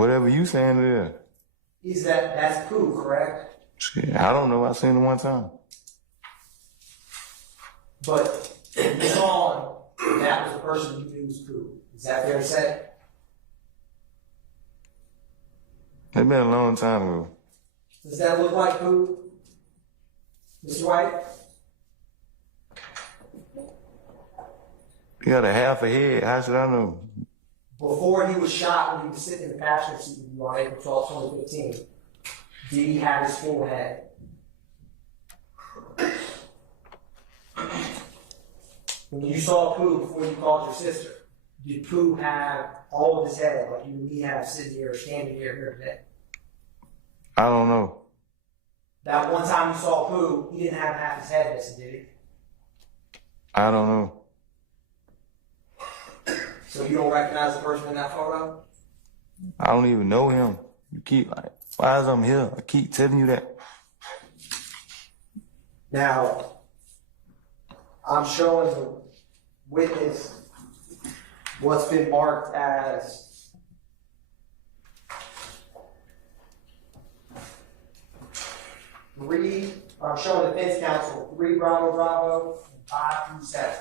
Whatever you saying it Is that's Pooh, correct? Shit, I don't know. I seen it one time. But you saw that was the person you knew was Pooh. Is that fair to say? It's been a long time ago. Does that look like Pooh, Mr. White? You got a half a head. How should I know? Before he was shot, when he was sitting in the passenger seat with you on April 12, 2015, did he have his full head? When you saw Pooh before you called your sister, did Pooh have all of his head like you and me have sitting here or standing here today? I don't know. That one time you saw Pooh, he didn't have half his head missing, did he? I don't know. So you don't recognize the person in that photo? I don't even know him. You keep like, why is I'm here? I keep telling you that. Now, I'm showing the witness what's been marked as I'm showing the defense counsel 3 Bravo Bravo and 5 through 7.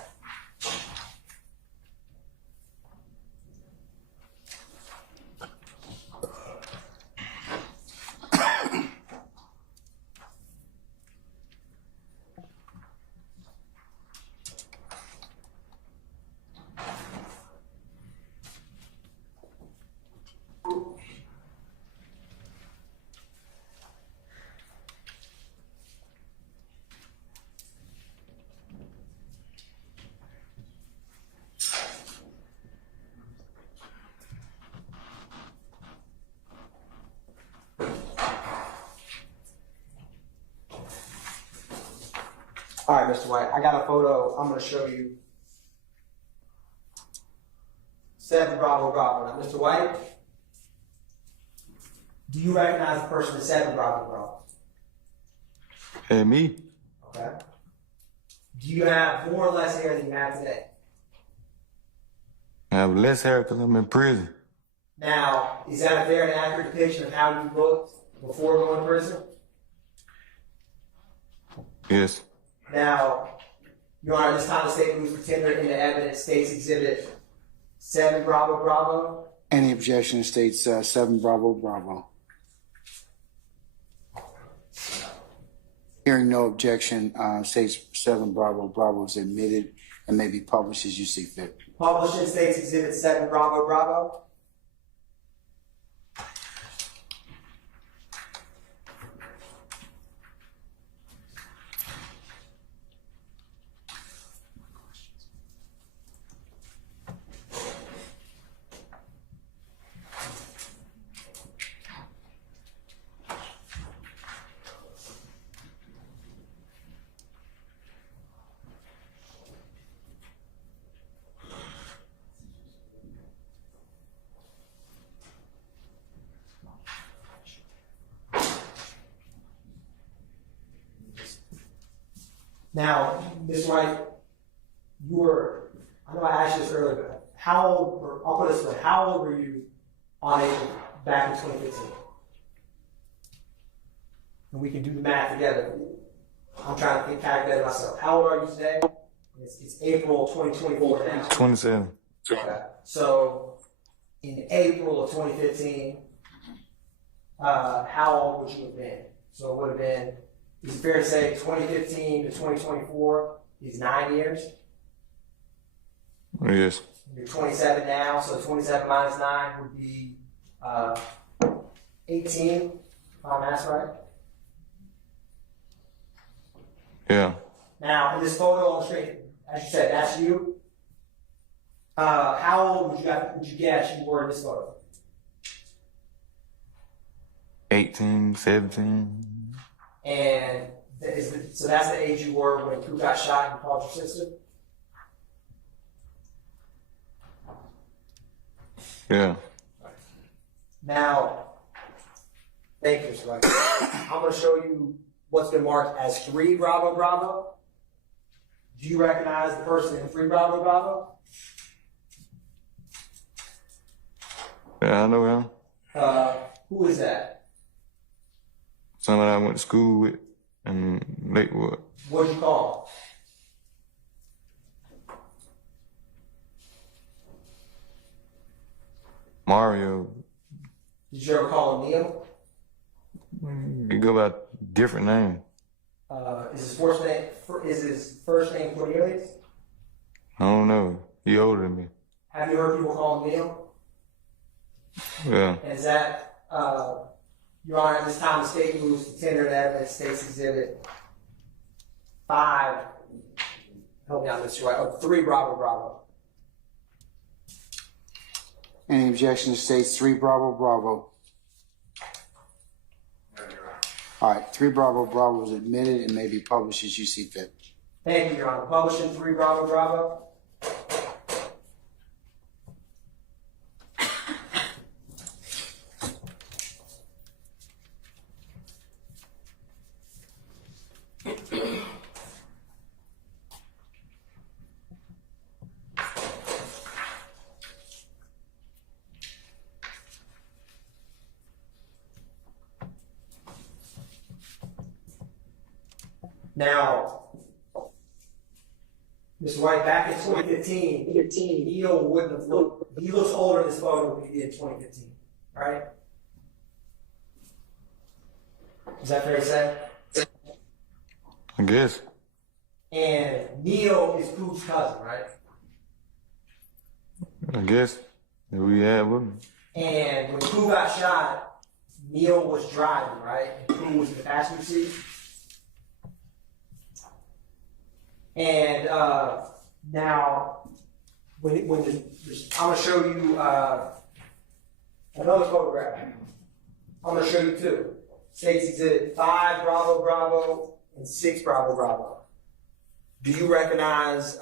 All right, Mr. White, I got a photo I'm going to show you. 7 Bravo Bravo. Now, Mr. White, do you recognize the person in 7 Bravo Bravo? And me? Okay. Do you have more or less hair than you have today? I have less hair because I'm in prison. Now, is that a fair and accurate depiction of how you looked before going to prison? Yes. Now, Your Honor, this time the statement was pretended in the evidence states exhibit 7 Bravo Bravo. Any objection states 7 Bravo Bravo. Hearing no objection, states 7 Bravo Bravo is admitted and may be published as you see fit. Published in states exhibit 7 Bravo Bravo. Now, Ms. White, I know I asked you this earlier, but I'll put it this way, how old were you on April back in 2015? And we can do the math together. I'm trying to calculate it myself. How old are you today? It's April 2024 now. 27. Okay. So, in April of 2015, how old would you have been? So it would have been, is it fair to say 2015 to 2024 is 9 years? Yes. You're 27 now, so 27 minus 9 would be 18, if I'm asked right. Yeah. Now, in this photo on the screen, as you said, that's you. How old would you guess you were in this photo? 18, 17. And so that's the age you were when Pooh got shot and you called your sister? Yeah. Now, thank you, Mr. White. I'm going to show you what's been marked as 3 Bravo Bravo. Do you recognize the person in 3 Bravo Bravo? Yeah, I know him. Who is that? Somebody I went to school with in Lakewood. What'd you call Mario. him? Did you ever call him Neil? He go by different name. Is his first name Cornelius? I don't know. He older than me. Have you heard people call him Neil? Yeah. And is that, Your Honor, at this time the state moves to tender the evidence, State's Exhibit 5. Help me out, Mr. White. Oh, 3 Bravo Bravo. Any objection to states 3 Bravo Bravo? All right, 3 Bravo Bravo is admitted and may be published as you see fit. Thank you, Your Honor. Publishing 3 Bravo Bravo. Now, Mr. White, back in 2015, Neil wouldn't have looked, he looks older in this photo than he did in 2015, right? Is that fair to say? I guess. And Neil is Pooh's cousin, right? I guess. We had with him. And when Pooh got shot, Neil was driving, right? And Pooh was in the passenger seat. And now, I'm going to show you another photograph. I'm going to show you 2. States Exhibit 5 Bravo Bravo and 6 Bravo Bravo. Do you recognize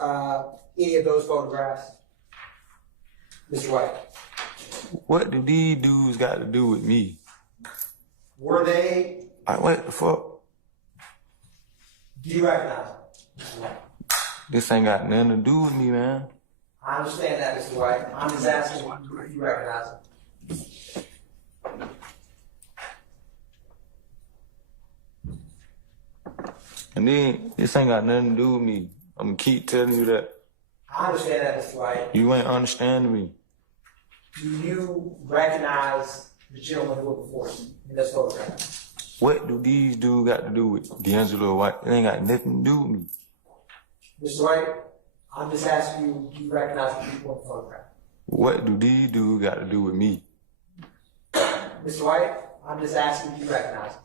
any of those photographs, Mr. White? What do these dudes got to do with me? Were they? Like, what the fuck? Do you recognize them, Mr. White? This ain't got nothing to do with me, man. I understand that, Mr. White. I'm just asking if you recognize them. And then, this ain't got nothing to do with me. I'm gonna keep telling you that. I understand that, Mr. White. You ain't understanding me. Do you recognize the gentleman who were before you in this photograph? What do these dudes got to do with D'Angelo White? It ain't got nothing to do with me. Mr. White, I'm just asking you, do you recognize the people in the photograph? What do these dudes got to do with me? Mr. White, I'm just asking if you recognize them.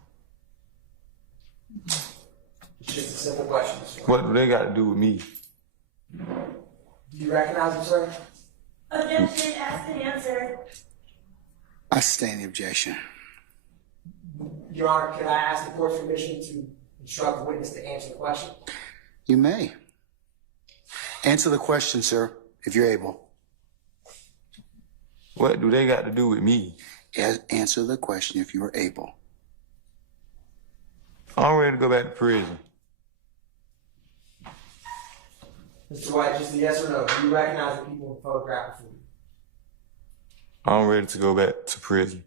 It's just a simple question, Mr. White. What do they got to do with me? Do you recognize them, sir? Objection, asked and answered. I sustain the objection. Your Honor, can I ask the court's permission to instruct the witness to answer the question? You may. Answer the question, sir, if you're able. What do they got to do with me? Answer the question if you are able. I'm ready to go back to prison. Mr. White, just a yes or no. Do you recognize the people in the photograph before you? I'm ready to go back to prison.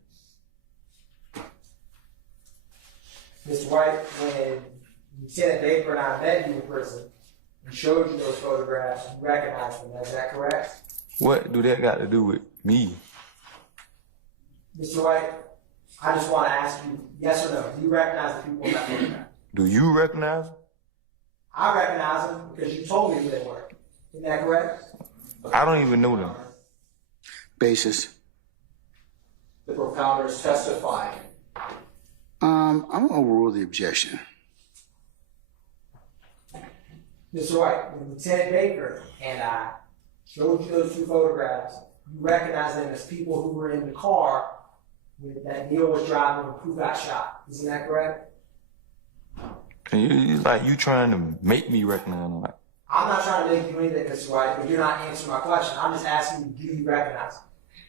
Mr. White, when Lieutenant Baker and I met you in prison and showed you those photographs, you recognized them. Is that correct? What do that got to do with me? Mr. White, I just want to ask you, yes or no, do you recognize the people in that photograph? Do you recognize them? I recognize them because you told me who they were. Isn't that correct? I don't even know them. Basis. The propounders testified. I'm going to overrule the objection. Mr. White, when Lieutenant Baker and I showed you those 2 photographs, you recognize them as people who were in the car that Neil was driving when Pooh got shot. Isn't that correct? And you trying to make me recognize them. Like, I'm not trying to make you anything, Mr. White, but you're not answering my question. I'm just asking you, do you recognize them?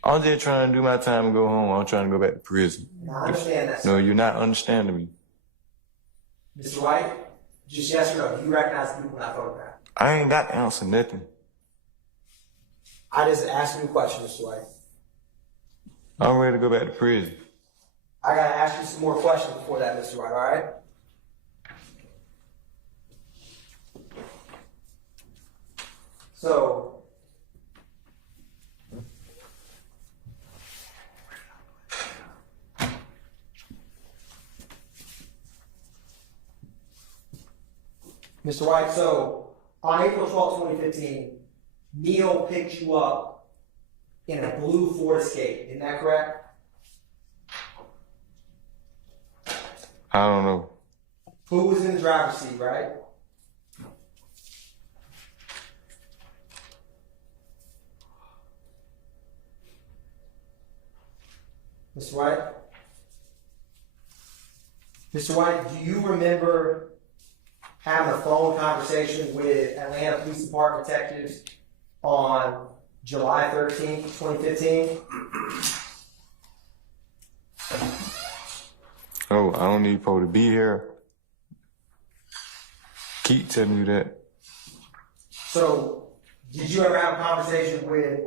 I'm just trying to do my time and go home. I'm trying to go back to prison. And I understand that, sir. No, you're not understanding me. Mr. White, just yes or no, do you recognize the people in that photograph? I ain't got to answer nothing. I just asked you a question, Mr. White. I'm ready to go back to prison. I gotta ask you some more questions before that, Mr. White, all right? So, Mr. White, so on April 12, 2015, Neil picked you up in a blue Ford Escape, isn't that correct? I don't know. Who was in the driver's seat, right? Mr. White? Mr. White, do you remember having a phone conversation with Atlanta Police Department detectives on July 13th, 2015? Oh, I don't need Poe to be here. Keep telling you that. So, did you ever have a conversation with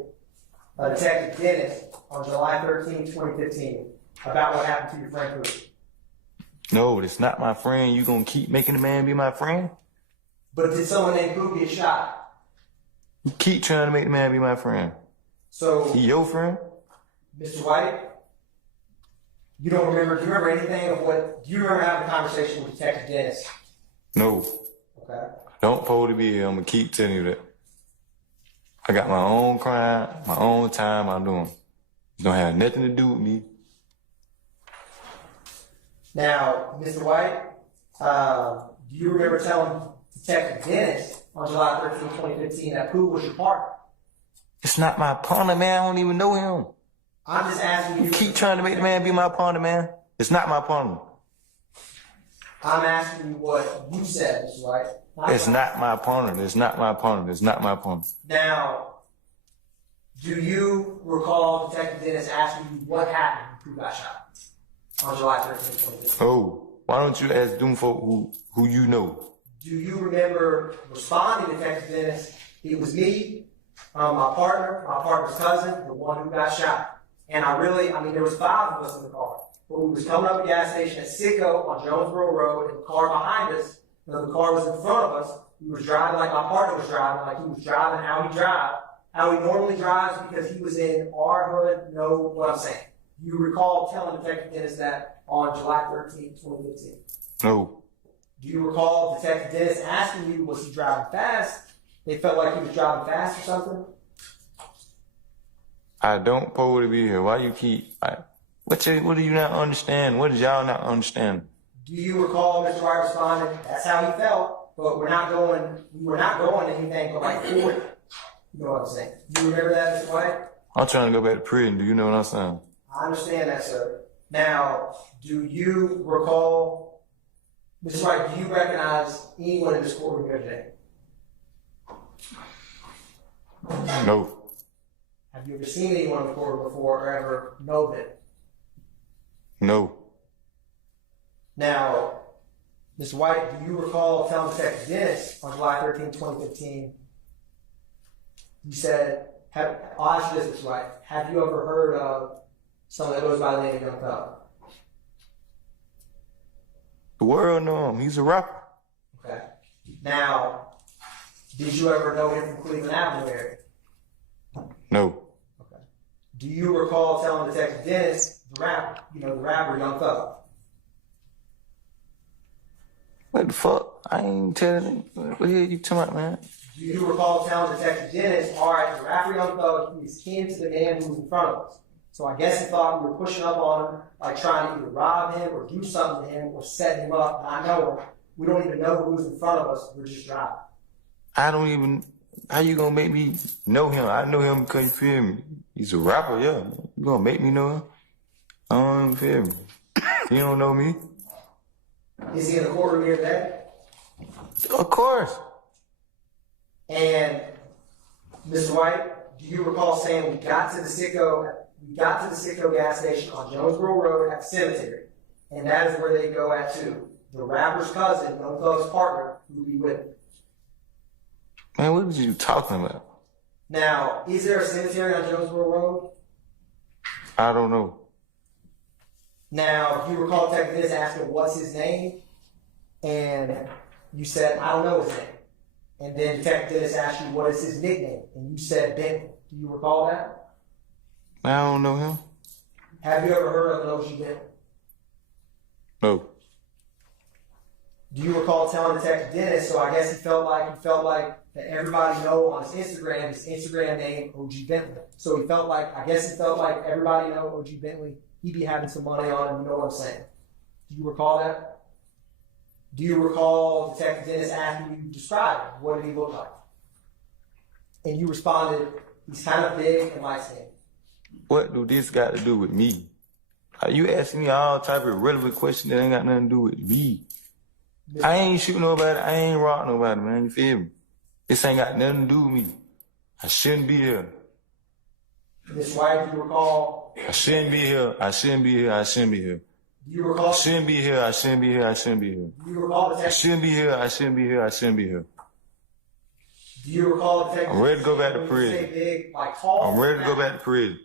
Detective Dennis on July 13th, 2015 about what happened to your friend Pooh? No, it's not my friend. You gonna keep making the man be my friend? But did someone named Pooh get shot? You keep trying to make the man be my friend. So, He your friend? Mr. White, you don't remember, do you remember anything of what, do you remember having a conversation with Detective Dennis? No. Okay. Don't Poe to be here. I'm gonna keep telling you that. I got my own crime, my own time I'm doing. It don't have nothing to do with me. Now, Mr. White, do you remember telling Detective Dennis on July 13th, 2015 that Pooh was your partner? It's not my partner, man. I don't even know him. I'm just asking you. You keep trying to make the man be my partner, man. It's not my partner. I'm asking you what you said, Mr. White. It's not my partner. It's not my partner. It's not my partner. Now, do you recall Detective Dennis asking you what happened when Pooh got shot on July 13th, 2015? Oh, why don't you ask them folk who you know? Do you remember responding to Detective Dennis? It was me, my partner's cousin, the one who got shot. And there was 5 of us in the car. But we was coming up a gas station at Sicko on Jonesboro Road, and the car behind us, the car was in front of us. We was driving like my partner was driving, like he was driving how he normally drives, because he was in our hood, know what I'm saying. You recall telling Detective Dennis that on July 13th, 2015? No. Do you recall Detective Dennis asking you, was he driving fast? They felt like he was driving fast or something? I don't Poe to be here. Why you keep... What do you not understand? What did y'all not understand? Do you recall Mr. White responding, that's how he felt, but we were not going to anything but like 40. You know what I'm saying? Do you remember that, Mr. White? I'm trying to go back to prison. Do you know what I'm saying? I understand that, sir. Now, do you recall, Mr. White, do you recognize anyone in this courtroom here today? No. Have you ever seen anyone in the courtroom before or ever know them? No. Now, Mr. White, do you recall telling Detective Dennis on July 13, 2015, you said, I'll ask you this, Mr. White, have you ever heard of someone that goes by the name of Young Thug? The world know him. He's a rapper. Okay. Now, did you ever know him from Cleveland Avenue area? No. Okay. Do you recall telling Detective Dennis, the rapper Young Thug? What the fuck? I ain't telling you. What the hell you talking about, man? Do you recall telling Detective Dennis, all right, the rapper Young Thug, he is kin to the man who was in front of us. So I guess he thought we were pushing up on him, like trying to either rob him or do something to him or set him up. And I know we don't even know who's in front of us. We're just driving. I don't even... How you gonna make me know him? I know him because you feel me. He's a rapper, yeah. You gonna make me know him? I don't even feel me. He don't know me. Is he in the courtroom here today? Of course. And Mr. White, do you recall saying we got to the Sicko gas station on Jonesboro Road at the cemetery, and that is where they go at too. The rapper's cousin, Young Thug's partner, who would be with him. Man, what are you talking about? Now, is there a cemetery on Jonesboro Road? I don't know. Now, do you recall Detective Dennis asking what's his name? And you said, I don't know his name. And then Detective Dennis asked you what is his nickname? And you said Bentley. Do you recall that? I don't know him. Have you ever heard of an OG Bentley? No. Do you recall telling Detective Dennis, so I guess he felt like that everybody know on his Instagram name OG Bentley. So I guess he felt like everybody know OG Bentley. He'd be having some money on him, you know what I'm saying? Do you recall that? Do you recall Detective Dennis after you described him? What did he look like? And you responded, he's kind of big and light-skinned. What do this got to do with me? Are you asking me all type of relevant questions that ain't got nothing to do with me? I ain't shoot nobody. I ain't rock nobody, man. You feel me? This ain't got nothing to do with me. I shouldn't be here. Miss White, do you recall? I shouldn't be here. I shouldn't be here. I shouldn't be here. Do you recall? I shouldn't be here. I shouldn't be here. I shouldn't be here. Do you recall I Detective? shouldn't be here. I shouldn't be here. I shouldn't be here. Do you recall Detective? I'm ready to go back to when you prison. say big, like tall? I'm ready to go back to prison.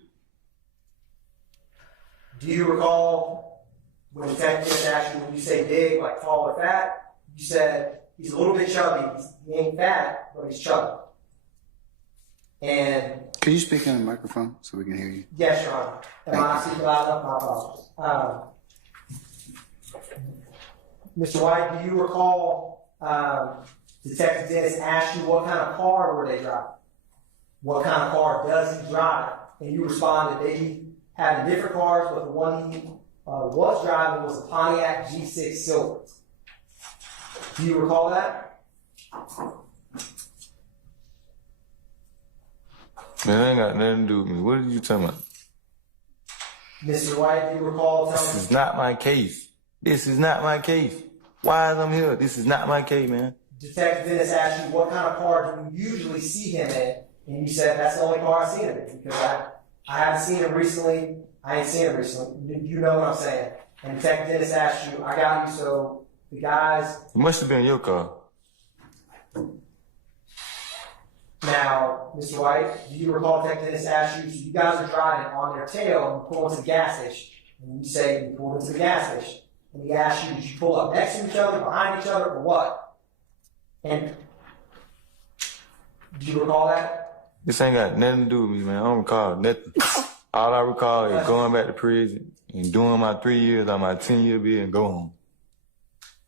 Do you recall when Detective Dennis asked you when you say big, like tall or fat? You said he's a little bit chubby. He ain't fat, but he's chubby. And Can you speak in the microphone so we can hear you? yes, Your Honor. Am I not speaking loud enough? My apologies. Mr. White, do you recall Detective Dennis asked you what kind of car were they driving? What kind of car does he drive? And you responded they had different cars, but the one he was driving was a Pontiac G6 Silver. Do you recall that? Man, that ain't got nothing to do with me. What are you talking about? Mr. White, do you recall telling This is not my case. This is not my case. Why is I'm here? This is not my case, man. Detective Dennis asked you what kind of car do you usually see him in, and you said that's the only car I've seen him in because I haven't seen him recently. I ain't seen him recently. You know what I'm saying? And Detective Dennis asked you, I got you, so the guys. It must have been your car. Now, Mr. White, do you recall Detective Dennis asked you, so you guys are driving on their tail and you pull into the gas station. And you say you pulled into the gas station. And he asked you, did you pull up next to each other, behind each other, or what? And do you recall that? This ain't got nothing to do with me, man. I don't recall nothing. All I recall is going back to prison and doing my 3 years on my 10-year bid and go home.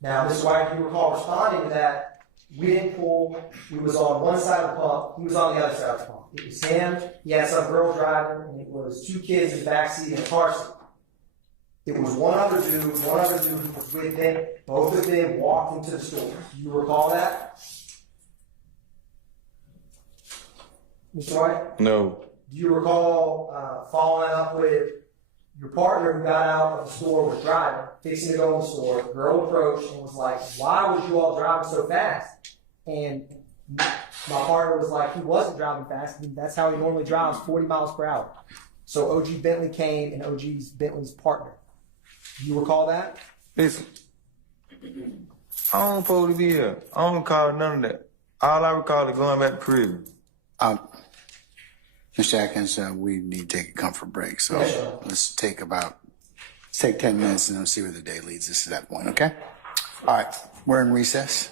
Now, Mr. White, do you recall responding to that? We didn't pull. We was on one side of the pump. He was on the other side of the pump. It was him. He had some girl driving, and it was 2 kids in the backseat in a car seat. It was one other dude who was with them. Both of them walked into the store. Do you recall that? Mr. White? No. Do you recall following up with your partner who got out of the store, was driving, fixing to go in the store? The girl approached and was like, why was you all driving so fast? And my partner was like, he wasn't driving fast. I mean, that's how he normally drives, 40 miles per hour. So OG Bentley came and OG's Bentley's partner. Do you recall that? Listen, I don't supposed to be here. I don't recall none of that. All I recall is going back to prison. Mr. Atkins, we need to take a comfort break. So Yeah, sure. let's take 10 minutes and then see where the day leads us to that point, okay? All right, we're in recess.